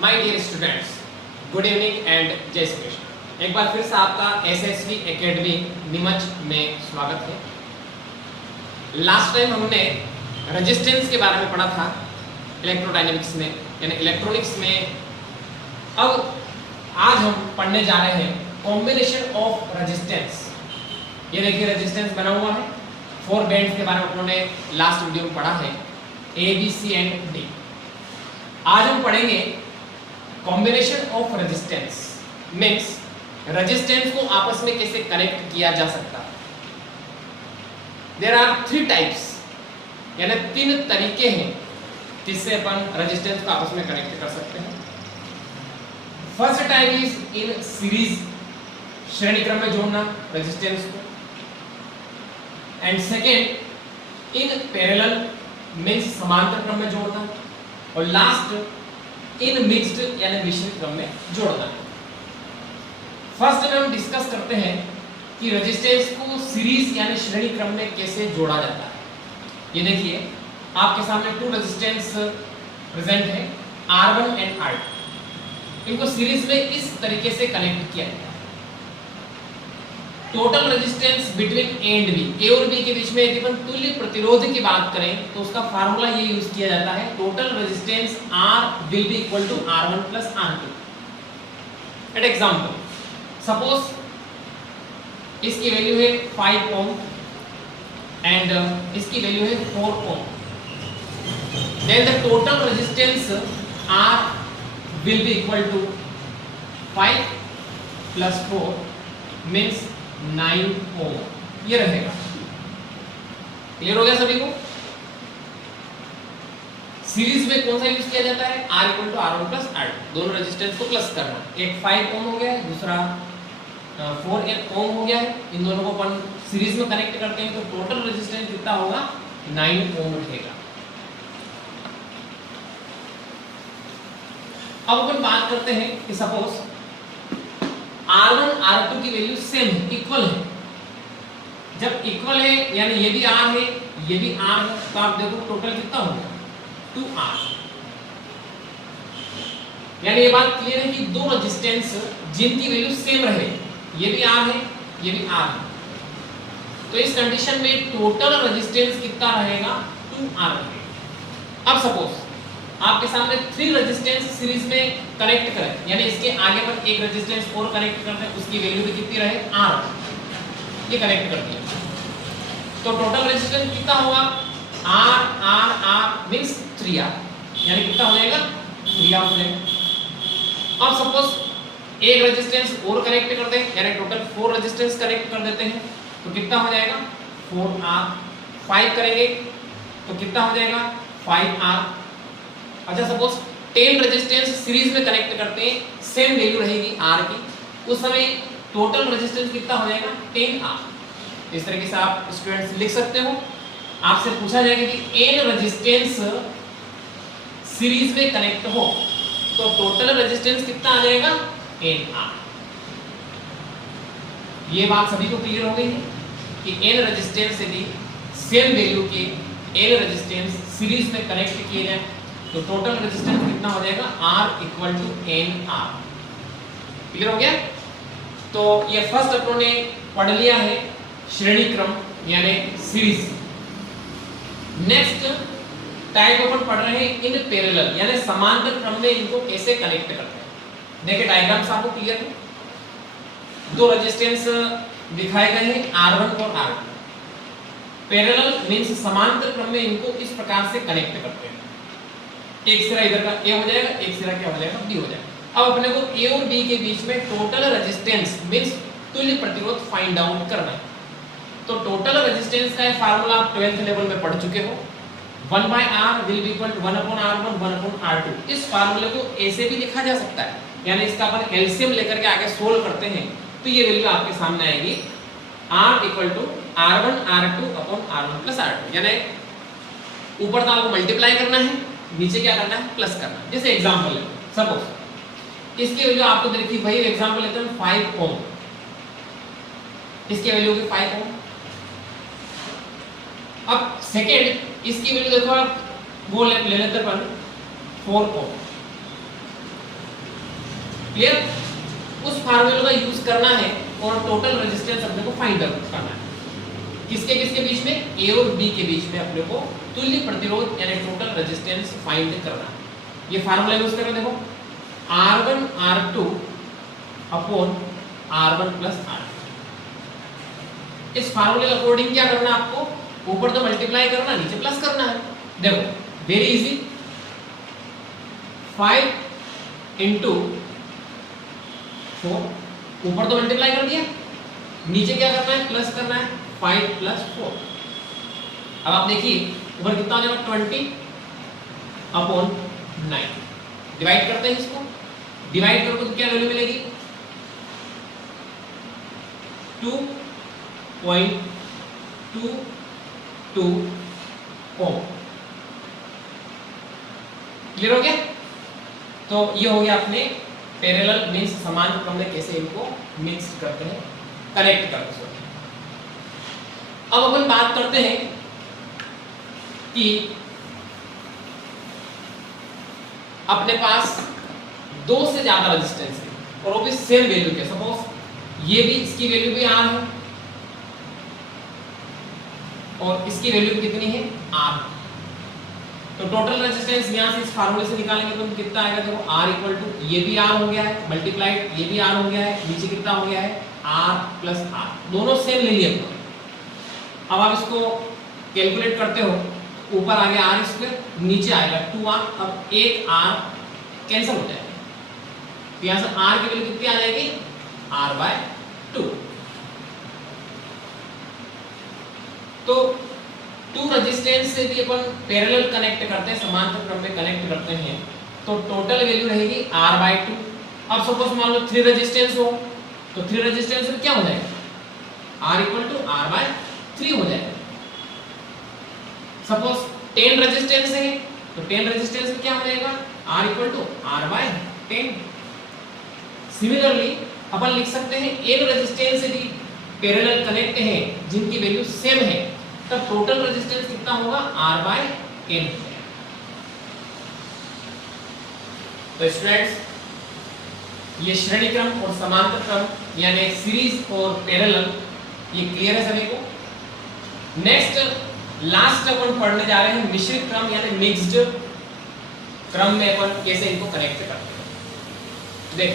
My dear students, good evening and जय श्री कृष्ण। एक बार फिर से आपका एसएसवी एकेडमी नीमच में स्वागत है। लास्ट टाइम हमने रेजिस्टेंस के बारे में पढ़ा था इलेक्ट्रोडायनेमिक्स में, यानी इलेक्ट्रॉनिक्स में। अब आज हम पढ़ने जा रहे हैं कॉम्बिनेशन ऑफ रेजिस्टेंस। ये देखिए रेजिस्टेंस बना हुआ है, 4 बैंड्स के बारे में उन्होंने लास्ट वीडियो में पढ़ा है, A B C and D. आज हम पढ़ेंगे combination of resistance, means resistance को आपस में कैसे कनेक्ट किया जा सकता है। देयर आर 3 टाइप्स, यानी 3 तरीके हैं जिससे अपन रेजिस्टेंस को आपस में कनेक्ट कर सकते हैं। First type is in series, श्रेणी क्रम में जोड़ना रेजिस्टेंस को। And second in parallel, means समांतर क्रम में जोड़ना। और लास्ट इन मिक्स्ड यानी मिश्रित क्रम में जोड़ना। फर्स्ट में हम डिस्कस करते हैं कि रेजिस्टेंस को सीरीज यानी श्रेणी क्रम में कैसे जोड़ा जाता है। ये देखिए आपके सामने 2 रेजिस्टेंस प्रेजेंट है, R1 एंड R2। इनको सीरीज में इस तरीके से कनेक्ट किया गया है। Total resistance between A and B, A और बी के बीच में यदि अपन तुल्य प्रतिरोध की बात करें तो उसका फार्मूला ये यूज किया जाता है, total resistance R will be equal to R1 plus R2। At example, suppose इसकी वैल्यू है 5 ओम एंड इसकी वैल्यू है 4 ohm. Then the total resistance R will be equal to 5 plus 4 means 9 ohm, ये रहेगा। क्लियर हो गया सभी को? सीरीज में कौन सा यूज किया जाता है? R equal to R1 plus R2, दोनों रेजिस्टेंस को प्लस करना। एक 5 ओम हो गया है, दूसरा 4 ओम हो गया है। इन दोनों को अपन सीरीज में कनेक्ट करते हैं तो टोटल रेजिस्टेंस कितना होगा? 9 ओम रहेगा। अब अपन बात करते हैं कि सपोज R1 R2 की वैल्यू सेम है, इक्वल है। जब इक्वल है यानी ये भी R है ये भी R है, तो आप देखो टोटल कितना होगा? 2R। यानी ये बात क्लियर है कि 2 रेजिस्टेंस जिनकी वैल्यू सेम रहे, ये भी R है ये भी R है, तो इस कंडीशन में टोटल रेजिस्टेंस कितना रहेगा? 2R रहेगा। अब सपोज आपके सामने 3 रेजिस्टेंस सीरीज में कनेक्ट करें, यानी इसके आगे पर एक रेजिस्टेंस और कनेक्ट करते हैं, उसकी वैल्यू भी कितनी रहे? R। ये कनेक्ट कर दिया तो टोटल रेजिस्टेंस कितना होगा? R R R means 3R, यानी कितना हो जाएगा? 3R हो जाएगा। अब सपोज एक रेजिस्टेंस और कनेक्ट करते हैं, यानी टोटल 4 रेजिस्टेंस कनेक्ट कर देते हैं, तो कितना हो जाएगा? 4R। 5 करेंगे तो कितना हो जाएगा? 5R। अच्छा, सपोज 10 रेजिस्टेंस सीरीज में कनेक्ट करते हैं, सेम वैल्यू रहेगी R की, उस समय टोटल रेजिस्टेंस कितना हो जाएगा? 10R। इस तरीके से आप स्टूडेंट्स लिख सकते हो। आपसे पूछा जाएगा कि n रेजिस्टेंस सीरीज में कनेक्ट हो तो टोटल रेजिस्टेंस कितना आ जाएगा? nR। ये बात सभी को क्लियर हो गई है कि n रेजिस्टेंस यदि सेम वैल्यू के n रेजिस्टेंस सीरीज में कनेक्ट किए जाए तो टोटल रेजिस्टेंस कितना हो जाएगा? R equal to nR। Clear हो गया? तो ये फर्स्ट अपन ने पढ़ लिया है श्रेणी क्रम यानी सीरीज। नेक्स्ट टाइप अपन पढ़ रहे हैं इन पैरेलल, यानी समांतर क्रम में इनको कैसे कनेक्ट करते हैं। देखिए डायग्राम्स आपको क्लियर है, 2 रेजिस्टेंस दिखाए गए हैं R1 और R2। पैरेलल मींस समांतर क्रम में इनको इस प्रकार से कनेक्ट करते हैं। एक सिरा इधर का A हो जाएगा, एक सिरा क्या हो जाएगा? B हो जाएगा। अब अपने को A और B के बीच में टोटल रेजिस्टेंस मींस तुल्य प्रतिरोध फाइंड आउट करना है। तो टोटल रेजिस्टेंस का फार्मूला आप 12th लेवल में पढ़ चुके हो, 1/R will be equal to 1/R1 1/R2। इस फार्मूले को ऐसे भी लिखा जा सकता है, यानी इसका अपन एलसीएम लेकर के आगे सोल्व करते हैं तो ये वैल्यू आपके सामने आएगी, R equal to R1 R2 upon R1 plus R2। यानी ऊपर तो आपको मल्टीप्लाई करना है, नीचे क्या करना है? प्लस करना है। जैसे एग्जांपल है, सपोज इसकी वैल्यू आपको देखिए, वही एग्जांपल लेते हैं 5 ओम, इसकी वैल्यू होगी 5 ओम। अब सेकेंड इसकी वैल्यू देखो आप वो ले लेते हैं 4 ओम। क्लियर? उस फार्मूले का यूज करना है और टोटल रेजिस्टेंस अपने को फाइंड आउट करना है। किसके किसके बीच में? ए और बी के बीच में अपने को तुल्य प्रतिरोध यानी टोटल रेजिस्टेंस फाइंड करना है। ये फार्मूला यूज करके देखो, R1 R2 upon R1 plus R2। इस फार्मूले के अकॉर्डिंग क्या करना है आपको? ऊपर तो मल्टीप्लाई करना, नीचे प्लस करना है। देखो वेरी इजी, 5 इंटू 4, ऊपर तो मल्टीप्लाई कर दिया, नीचे क्या करना है? प्लस करना है, 5 प्लस 4। अब आप देखिए ऊपर कितना हो जाएगा? 20 अपॉन 9। डिवाइड करते हैं इसको, डिवाइड करोगे तो क्या वैल्यू मिलेगी? 2.22 ओम। क्लियर हो गया? तो ये हो गया अपने पैरेलल मींस समान क्रम में कैसे इनको मिक्स करते हैं, कनेक्ट करते हैं। अब अपन बात करते हैं कि अपने पास दो से ज्यादा रेजिस्टेंस है और वो भी सेम वैल्यू के। सपोज ये भी, इसकी वैल्यू भी R है और इसकी वैल्यू कितनी है? R। तो टोटल रेजिस्टेंस यहां से इस फार्मूले से निकालेंगे तो कितना आएगा? देखो R इक्वल टू, ये भी R हो गया है मल्टीप्लाइड, ये भी R हो गया है, नीचे कितना हो गया है? R प्लस R, दोनों सेम ले लिए। अब आप इसको कैलकुलेट करते हो, ऊपर आ गया R स्क्वायर, नीचे आएगा 2R। अब एक R कैंसिल हो जाएगा, तो यहां से R की वैल्यू कितनी आ जाएगी? R/2। तो टू रेजिस्टेंस से भी अपन पैरेलल कनेक्ट करते हैं, समांतर क्रम में कनेक्ट करते हैं, तो टोटल वैल्यू रहेगी R/2। अब सपोज मान लो 3 रेजिस्टेंस हो, तो 3 रेजिस्टेंस में क्या हो जाएगा? R इक्वल टू R/3 हो जाएगा। सपोज 10 रेजिस्टेंस है, तो 10 रेजिस्टेंस में क्या हो जाएगा? R equal to R/10। Similarly अपन लिख सकते हैं n रेजिस्टेंस यदि पैरेलल कनेक्ट है जिनकी वैल्यू सेम है, तब टोटल रेजिस्टेंस कितना होगा? R/n। तो स्टूडेंट्स, ये श्रेणी क्रम और समांतर क्रम यानी सीरीज और पैरेलल, ये क्लियर है सभी को? नेक्स्ट लास्ट अपन पढ़ने जा रहे हैं मिश्रित क्रम यानी मिक्स्ड क्रम में अपन कैसे इनको कनेक्ट करते हैं। देख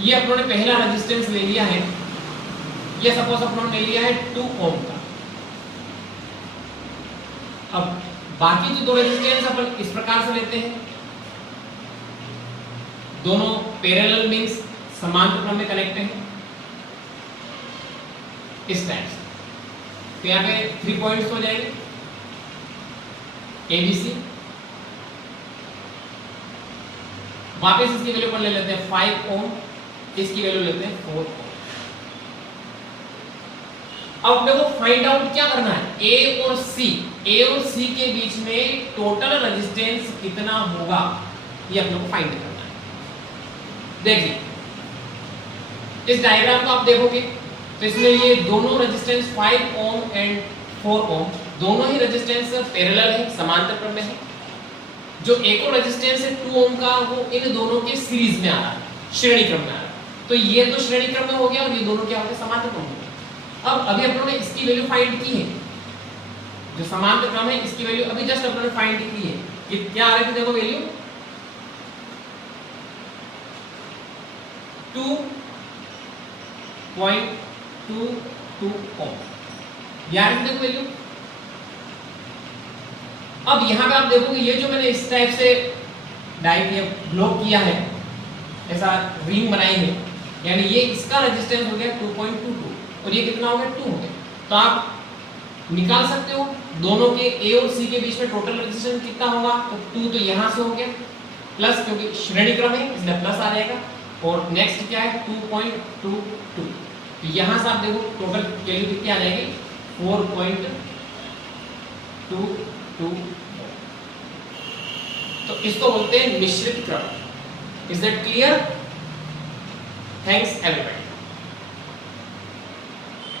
ये अपनों ने पहला रेजिस्टेंस ले लिया है, ये सपोज अपनों ने ले लिया है 2 ओम का। अब बाकी जो दो रेजिस्टेंस अपन इस प्रकार से लेते हैं, दोनों पैरेलल मींस समांतर क्रम में कनेक्ट हैं इस टाइप से। तो यहाँ पे 3 पॉइंट्स हो जाएंगे ABC। वापस इसकी वैल्यू पर ले लेते हैं 5 ओम, इसकी वैल्यू लेते हैं 4 ओम। अब अपने को फाइंड आउट क्या करना है? A और C के बीच में टोटल रेजिस्टेंस कितना होगा, ये अपने को फाइंड करना है। देखिए इस डायग्राम को आप देखोगे तो इसमें ये दोनों रेजिस्टेंस 5 ओम एंड 4 ओम दोनों ही रेजिस्टेंस पैरेलल है, समांतर क्रम में है। जो एक और रेजिस्टेंस है 2 ओम का, वो इन दोनों के सीरीज में आ रहा है, श्रेणी क्रम में आ रहा है। तो ये तो श्रेणी क्रम में हो गया और ये दोनों क्या हो गए? समांतर क्रम में। अब अभी अपन ने इसकी वैल्यू फाइंड की है, जो समांतर क्रम है इसकी वैल्यू अभी जस्ट अपन ने फाइंड की है। कि क्या आ रही थी? देखो वैल्यू 2.22 ओम, यार देखो वैल्यू। अब यहाँ पे आप देखोगे ये जो मैंने इस टाइप से ब्लॉक किया है, ऐसा रिंग बनाई है, यानी ये इसका रेजिस्टेंस हो गया 2.22 और ये कितना हो गया? 2 हो गया। तो आप निकाल सकते हो दोनों के A और C के बीच में टोटल रेजिस्टेंस कितना होगा? तो 2 तो यहाँ से हो गया, प्लस क्योंकि श्रेणी क्रम है इसलिए प्लस आ जाएगा, और नेक्स्ट क्या है? 2.22। तो यहाँ से आप देखो टोटल वैल्यू कितनी आ जाएगी? 4.22। तो इसको बोलते हैं मिश्रित क्रम। Is that clear? Thanks everyone.